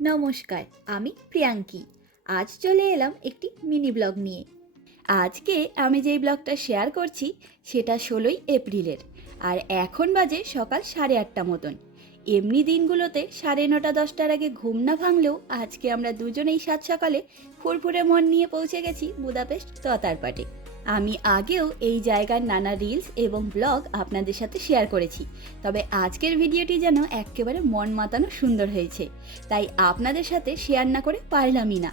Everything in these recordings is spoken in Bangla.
নমস্কার, আমি প্রিয়াঙ্কি। আজ চলে এলাম একটি মিনি ব্লগ নিয়ে। আজকে আমি যেই ব্লগটা শেয়ার করছি, সেটা ষোলোই এপ্রিলের, আর এখন বাজে সকাল সাড়ে আটটা মতন। এমনি দিনগুলোতে সাড়ে নটা, দশটার আগে ঘুম না ভাঙলেও আজকে আমরা দুজনেই সাত সকালে ফুরফুরে মন নিয়ে পৌঁছে গেছি বুদাপেস্ট ততারপাটে। আমি আগেও এই জায়গার নানা রিলস এবং ব্লগ আপনাদের সাথে শেয়ার করেছি। তবে আজকের ভিডিওটি যেন একেবারে মন মাতানো সুন্দর হয়েছে। তাই আপনাদের সাথে শেয়ার না করে পারলামই না।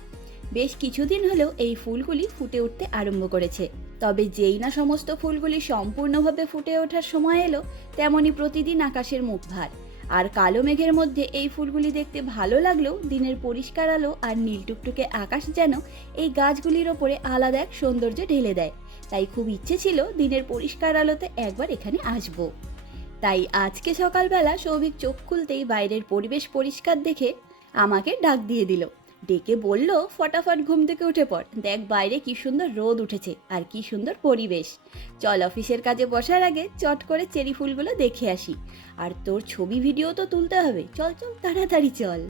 বেশ কিছুদিন হলেও এই ফুলগুলি ফুটে উঠতে আরম্ভ করেছে। তবে যেই না সমস্ত ফুলগুলি সম্পূর্ণভাবে ফুটে ওঠার সময় এলো, তেমনি প্রতিদিন আকাশের মুখ ভার আর কালো মেঘের মধ্যে এই ফুলগুলি দেখতে ভালো লাগলেও দিনের পরিষ্কার আলো আর নীল টুকটুকে আকাশ যেন এই গাছগুলির ওপরে আলাদা এক সৌন্দর্য ঢেলে দেয়। তাই খুব ইচ্ছে ছিল দিনের পরিষ্কার আলোতে একবার এখানে আসব। তাই আজকে সকালবেলা সৌভিক চোখ খুলতেই বাইরের পরিবেশ পরিষ্কার দেখে আমাকে ডাক দিয়ে দিল। ডেকে বলল, ফটাফট ঘুম থেকে উঠে পড়। দেখ বাইরে কি সুন্দর রোদ উঠেছে আর কি সুন্দর পরিবেশ। চল অফিসের কাজে বসার আগে চট করে চেরি ফুলগুলো দেখে আসি। আর তোর ছবি, ভিডিও তো তুলতে হবে। চল চল, তাড়াতাড়ি চল।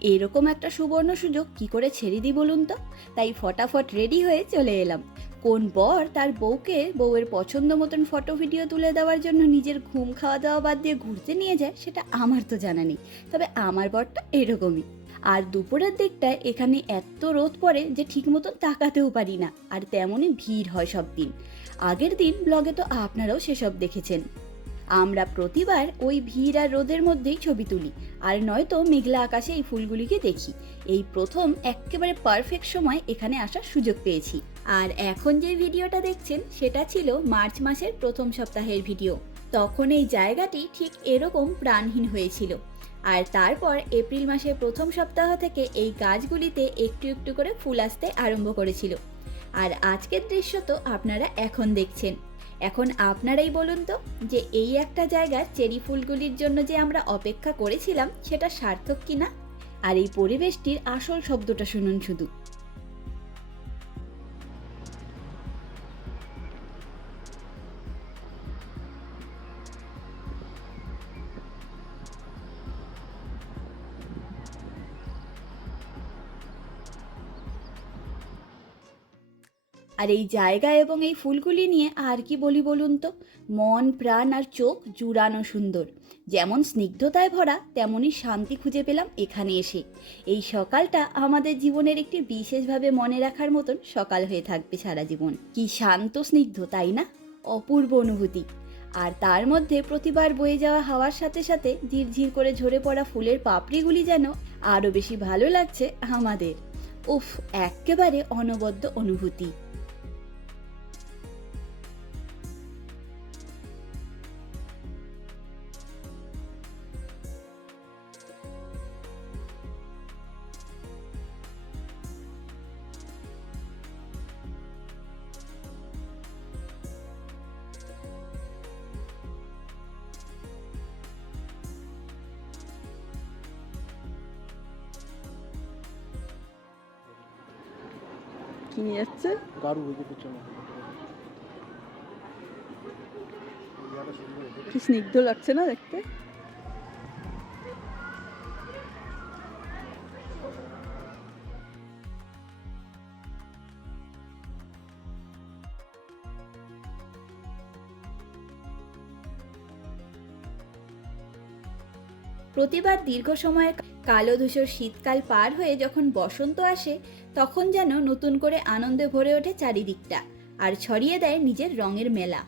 এরকম একটা সুবর্ণ সুযোগ কি করে ছেড়ে দিই বলুন তো? তাই ফটাফট রেডি হয়ে চলে এলাম। কোন বর তার বউকে বউয়ের পছন্দ মতন ফটো ভিডিও তুলে দেওয়ার জন্য নিজের ঘুম খাওয়া দাওয়া বাদ দিয়ে ঘুরতে নিয়ে যায় সেটা আমার তো জানা নেই। তবে আমার বরটা এরকমই। আর দুপুরের দিকটায় এখানে এত রোদ পড়ে যে ঠিক মতন তাকাতেও পারি না। আর তেমনই ভিড় হয় সব দিন আগের দিন ব্লগে তো আপনারাও সেসব দেখেছেন। আমরা প্রতিবার ওই ভিড় আর রোদের মধ্যেই ছবি তুলি, আর নয়তো মেঘলা আকাশে এই ফুলগুলিকে দেখি। এই প্রথম একেবারে পারফেক্ট সময় এখানে আসার সুযোগ পেয়েছি। আর এখন যে ভিডিওটা দেখছেন, সেটা ছিল মার্চ মাসের প্রথম সপ্তাহের ভিডিও। তখন এই জায়গাটি ঠিক এরকম প্রাণহীন হয়েছিল। আর তারপর এপ্রিল মাসের প্রথম সপ্তাহ থেকে এই গাছগুলিতে একটু একটু করে ফুল আসতে আরম্ভ করেছিল। আর আজকের দৃশ্য তো আপনারা এখন দেখছেন। এখন আপনারাই বলুন তো যে এই একটা জায়গার চেরি ফুলগুলির জন্য যে আমরা অপেক্ষা করেছিলাম সেটা সার্থক কিনা? আর এই পরিবেশটির আসল শব্দটা শুনুন শুধু। আর এই জায়গা এবং এই ফুলগুলি নিয়ে আর কি বলি বলুন তো? মন, প্রাণ আর চোখ জুড়ানো সুন্দর। যেমন স্নিগ্ধতায় ভরা তেমনই শান্তি খুঁজে পেলাম এখানে এসে। এই সকালটা আমাদের জীবনের একটি বিশেষভাবে মনে রাখার মতন সকাল হয়ে থাকবে সারা জীবন। কি শান্ত স্নিগ্ধ, তাই না? অপূর্ব অনুভূতি। আর তার মধ্যে প্রতিবার বয়ে যাওয়া হাওয়ার সাথে সাথে ঝিরঝির করে ঝরে পড়া ফুলের পাপড়িগুলি যেন আরও বেশি ভালো লাগছে আমাদের। উফ, একেবারে অনবদ্য অনুভূতি। কি নিয়ে যাচ্ছে গাড়ু হয়েছে পিছনে কি স্নিগ্ধ লাগছে না দেখতে? প্রতিবার দীর্ঘ সময়ের কালো ধূসর শীতকাল পার হয়ে যখন বসন্ত আসে, তখন যেন নতুন করে আনন্দে ভরে ওঠে চারিদিকটা আর ছড়িয়ে দেয় নিজের রঙের মেলা।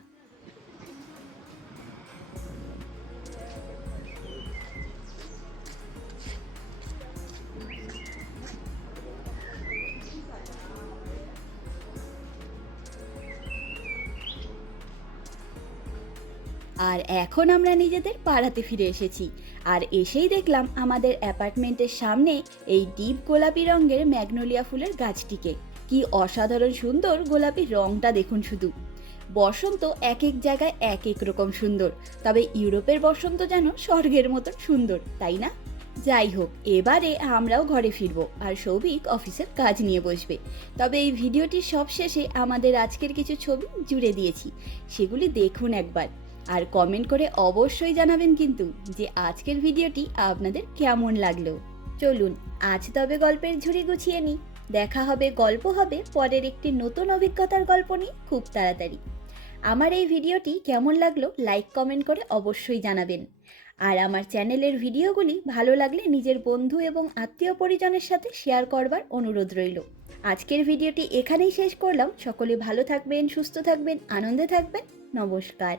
আর এখন আমরা নিজেদের পাড়াতে ফিরে এসেছি। আর এসেই দেখলাম আমাদের অ্যাপার্টমেন্টের সামনে এই ডিপ গোলাপি রঙের ম্যাগনোলিয়া ফুলের গাছটিকে। কি অসাধারণ সুন্দর গোলাপি রংটা দেখুন শুধু। বসন্ত এক এক জায়গায় এক এক রকম সুন্দর, তবে ইউরোপের বসন্ত যেন স্বর্গের মতন সুন্দর, তাই না? যাই হোক, এবারে আমরাও ঘরে ফিরবো আর সৌভিক অফিসের কাজ নিয়ে বসবে। তবে এই ভিডিওটির সব শেষে আমাদের আজকের কিছু ছবি জুড়ে দিয়েছি। সেগুলি দেখুন একবার। আর কমেন্ট করে অবশ্যই জানাবেন কিন্তু যে আজকের ভিডিওটি আপনাদের কেমন লাগল। চলুন, আজ তবে গল্পের ঝুড়ি গুছিয়ে নিই। দেখা হবে, গল্প হবে, পরের একটি নতুন অভিজ্ঞতার গল্প নিয়ে খুব তাড়াতাড়ি। আমার এই ভিডিওটি কেমন লাগল লাইক কমেন্ট করে অবশ্যই জানাবেন। আর আমার চ্যানেলের ভিডিওগুলি ভালো লাগলে নিজের বন্ধু এবং আত্মীয় পরিজনের সাথে শেয়ার করবার অনুরোধ রইল। আজকের ভিডিওটি এখানেই শেষ করলাম। সকলে ভালো থাকবেন, সুস্থ থাকবেন, আনন্দে থাকবেন। নমস্কার।